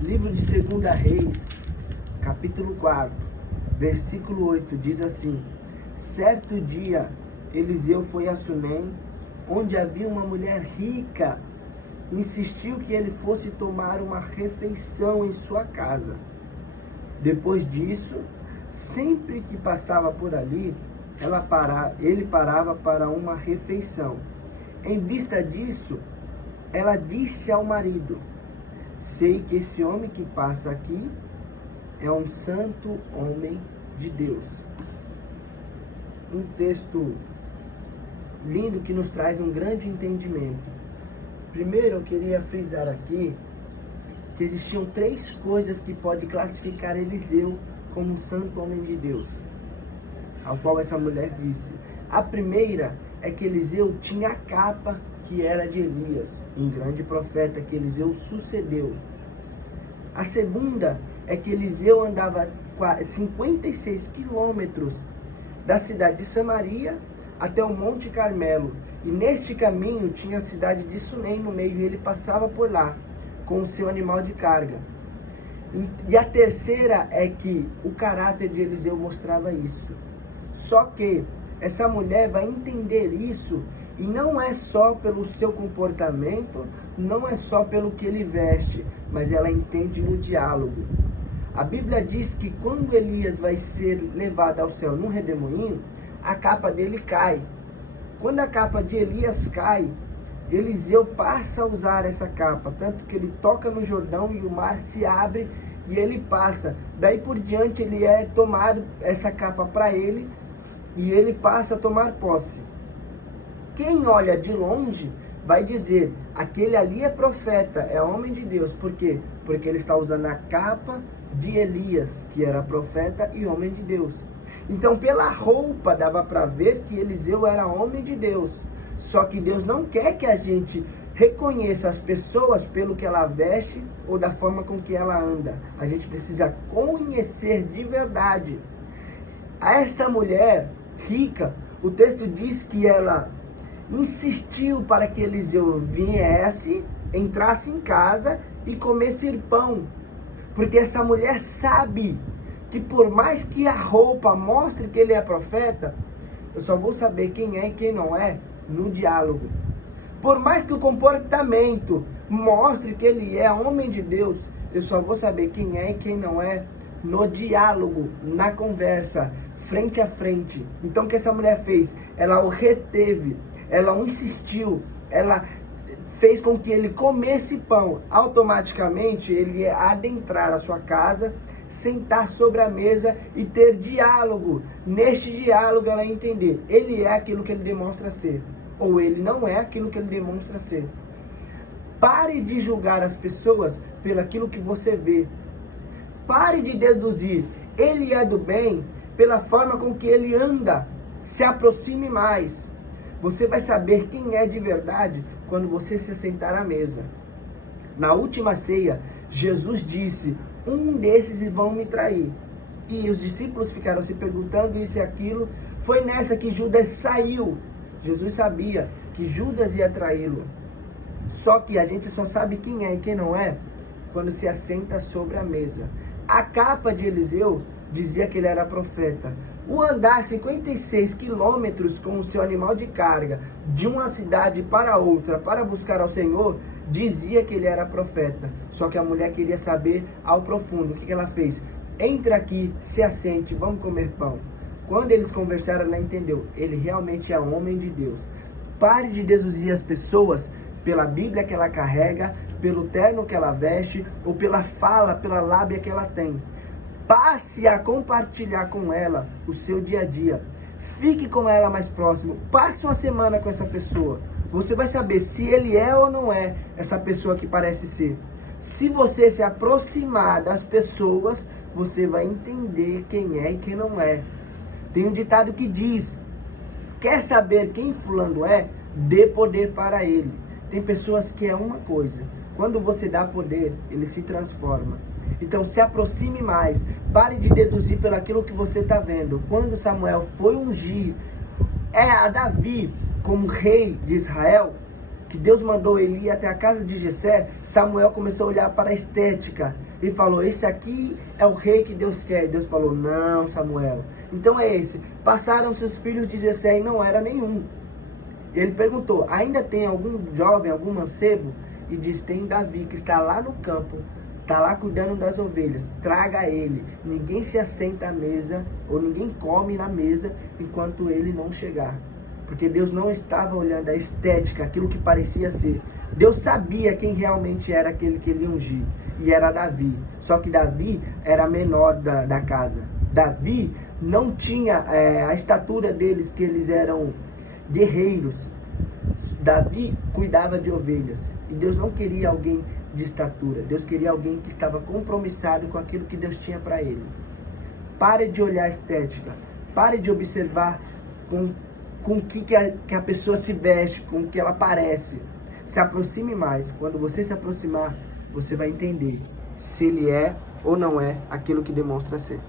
Livro de 2 Reis, capítulo 4, versículo 8, diz assim: Certo dia, Eliseu foi a Sunem, onde havia uma mulher rica. Insistiu que ele fosse tomar uma refeição em sua casa. Depois disso, sempre que passava por ali, ele parava para uma refeição. Em vista disso, ela disse ao marido: Sei que esse homem que passa aqui é um santo homem de Deus. Um texto lindo que nos traz um grande entendimento. Primeiro, eu queria frisar aqui que existiam 3 coisas que pode classificar Eliseu como um santo homem de Deus, ao qual essa mulher disse. A primeira é que Eliseu tinha a capa que era de Elias, um grande profeta que Eliseu sucedeu. A segunda é que Eliseu andava 56 quilômetros da cidade de Samaria até o Monte Carmelo. E neste caminho tinha a cidade de Sunem no meio, e ele passava por lá com o seu animal de carga. E a terceira é que o caráter de Eliseu mostrava isso. Só que essa mulher vai entender isso, e não é só pelo seu comportamento, não é só pelo que ele veste, mas ela entende no diálogo. A Bíblia diz que quando Elias vai ser levado ao céu num redemoinho, a capa dele cai. Quando a capa de Elias cai, Eliseu passa a usar essa capa, tanto que ele toca no Jordão e o mar se abre e ele passa. Daí por diante ele é tomado, essa capa para ele, e ele passa a tomar posse. Quem olha de longe vai dizer: aquele ali é profeta, é homem de Deus. Por quê? Porque ele está usando a capa de Elias, que era profeta e homem de Deus. Então, pela roupa, dava para ver que Eliseu era homem de Deus. Só que Deus não quer que a gente reconheça as pessoas pelo que ela veste ou da forma com que ela anda. A gente precisa conhecer de verdade. A essa mulher rica, o texto diz que ela insistiu para que Eliseu viesse, entrasse em casa e comesse pão. Porque essa mulher sabe que por mais que a roupa mostre que ele é profeta, eu só vou saber quem é e quem não é no diálogo. Por mais que o comportamento mostre que ele é homem de Deus, eu só vou saber quem é e quem não é no diálogo, na conversa, frente a frente. Então o que essa mulher fez? Ela o reteve, ela o insistiu, ela fez com que ele comesse pão. Automaticamente ele ia adentrar a sua casa, sentar sobre a mesa e ter diálogo. Neste diálogo ela ia entender: ele é aquilo que ele demonstra ser, ou ele não é aquilo que ele demonstra ser. Pare de julgar as pessoas pelo aquilo que você vê. Pare de deduzir: ele é do bem pela forma com que ele anda. Se aproxime mais. Você vai saber quem é de verdade quando você se sentar à mesa. Na última ceia, Jesus disse: um desses vão me trair. E os discípulos ficaram se perguntando isso e aquilo. Foi nessa que Judas saiu. Jesus sabia que Judas ia traí-lo. Só que a gente só sabe quem é e quem não é quando se assenta sobre a mesa. A capa de Eliseu dizia que ele era profeta. O andar 56 quilômetros com o seu animal de carga de uma cidade para outra para buscar ao Senhor dizia que ele era profeta. Só que a mulher queria saber ao profundo. O que ela fez? Entra aqui, se assente, vamos comer pão. Quando eles conversaram, ela entendeu: ele realmente é homem de Deus. Pare de deduzir as pessoas pela Bíblia que ela carrega, pelo terno que ela veste ou pela fala, pela lábia que ela tem. Passe a compartilhar com ela o seu dia a dia. Fique com ela mais próximo. Passe uma semana com essa pessoa. Você vai saber se ele é ou não é essa pessoa que parece ser. Se você se aproximar das pessoas, você vai entender quem é e quem não é. Tem um ditado que diz: quer saber quem fulano é? Dê poder para ele. Tem pessoas que é uma coisa. Quando você dá poder, ele se transforma. Então se aproxime mais. Pare de deduzir pelo aquilo que você está vendo. Quando Samuel foi ungir a Davi como rei de Israel, que Deus mandou ele ir até a casa de Jessé, Samuel começou a olhar para a estética e falou, esse aqui é o rei que Deus quer. E Deus falou, não, Samuel, então é esse. Passaram-se os filhos de Jessé e não era nenhum. E ele perguntou, ainda tem algum jovem, algum mancebo? E diz, tem Davi, que está lá no campo, está lá cuidando das ovelhas, traga ele. Ninguém se assenta à mesa, ou ninguém come na mesa, enquanto ele não chegar. Porque Deus não estava olhando a estética, aquilo que parecia ser. Deus sabia quem realmente era aquele que ele ia ungir, e era Davi. Só que Davi era menor da casa. Davi não tinha a estatura deles, que eles eram guerreiros. Davi cuidava de ovelhas. E Deus não queria alguém de estatura. Deus queria alguém que estava compromissado com aquilo que Deus tinha para ele. Pare de olhar a estética. Pare de observar com o que a pessoa se veste, com o que ela parece. Se aproxime mais. Quando você se aproximar, você vai entender se ele é ou não é aquilo que demonstra ser.